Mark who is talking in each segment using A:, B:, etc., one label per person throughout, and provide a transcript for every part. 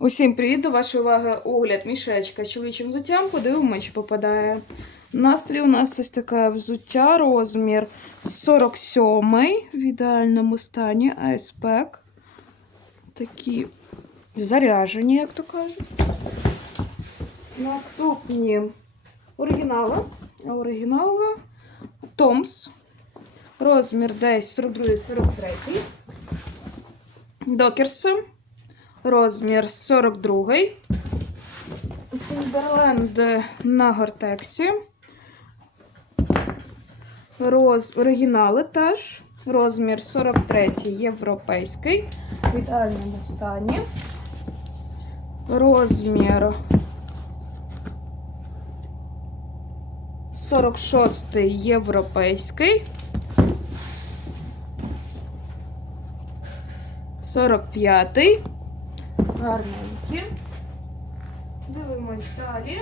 A: Усім привіт! До вашої уваги огляд мішечка з чоловічим взуттям. Подивимо, чи попадає. На столі у нас ось таке взуття, розмір 47 в ідеальному стані, айспек. Такі заряжені, як то кажуть. Наступні оригінали. Оригінали Томс. Розмір десь 42-43. Докерси. Розмір 42. Тімберленд на гортексі. Роз... Оригінали теж. Розмір 43 європейський. В ідеальному стані. Розмір 46 європейський. 45 гарненькі. Дивимось далі.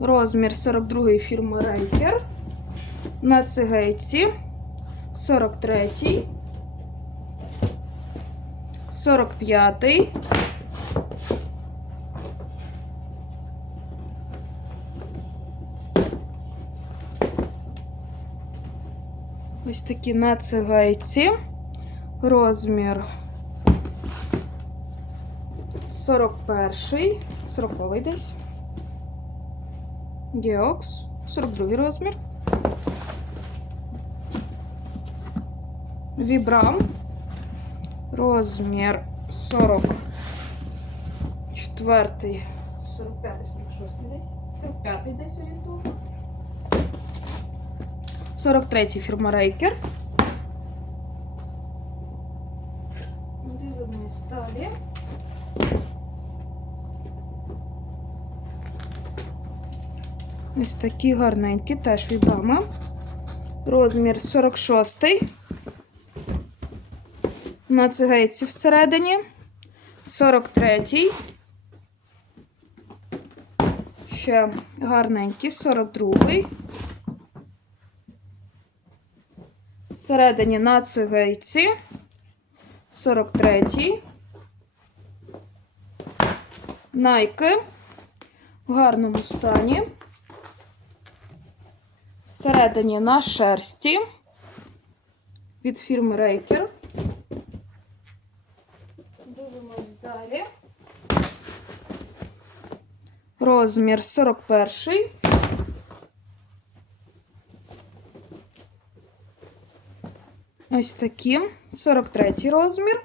A: Розмір 42 фірми Рейкер. На цигейці 43, 45. Ось такі на цигайці. Розмір 41, 40 десь. Геокс, 42 розмір. Вібрам. Розмір 44, 45, 46 десь. 45 десь орієнтовно. 43 фірма Рейкер. Дивимось далі. Ось такі гарненькі, теж вібрами. Розмір 46-й. На цигейці всередині. 43. Ще гарненький, 42. Всередині на цигейці 43. Найки в гарному стані. Всередині на шерсті від фірми Рейкер. Дивимось далі. Розмір 41. Ось такі. 43 розмір.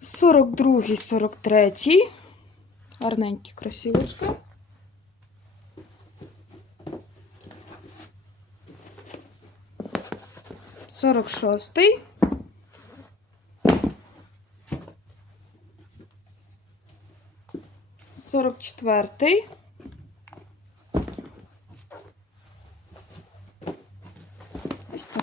A: Сорок другий, сорок третій. Гарненькі красивочки. Сорок шостий. Сорок четвертий. Ось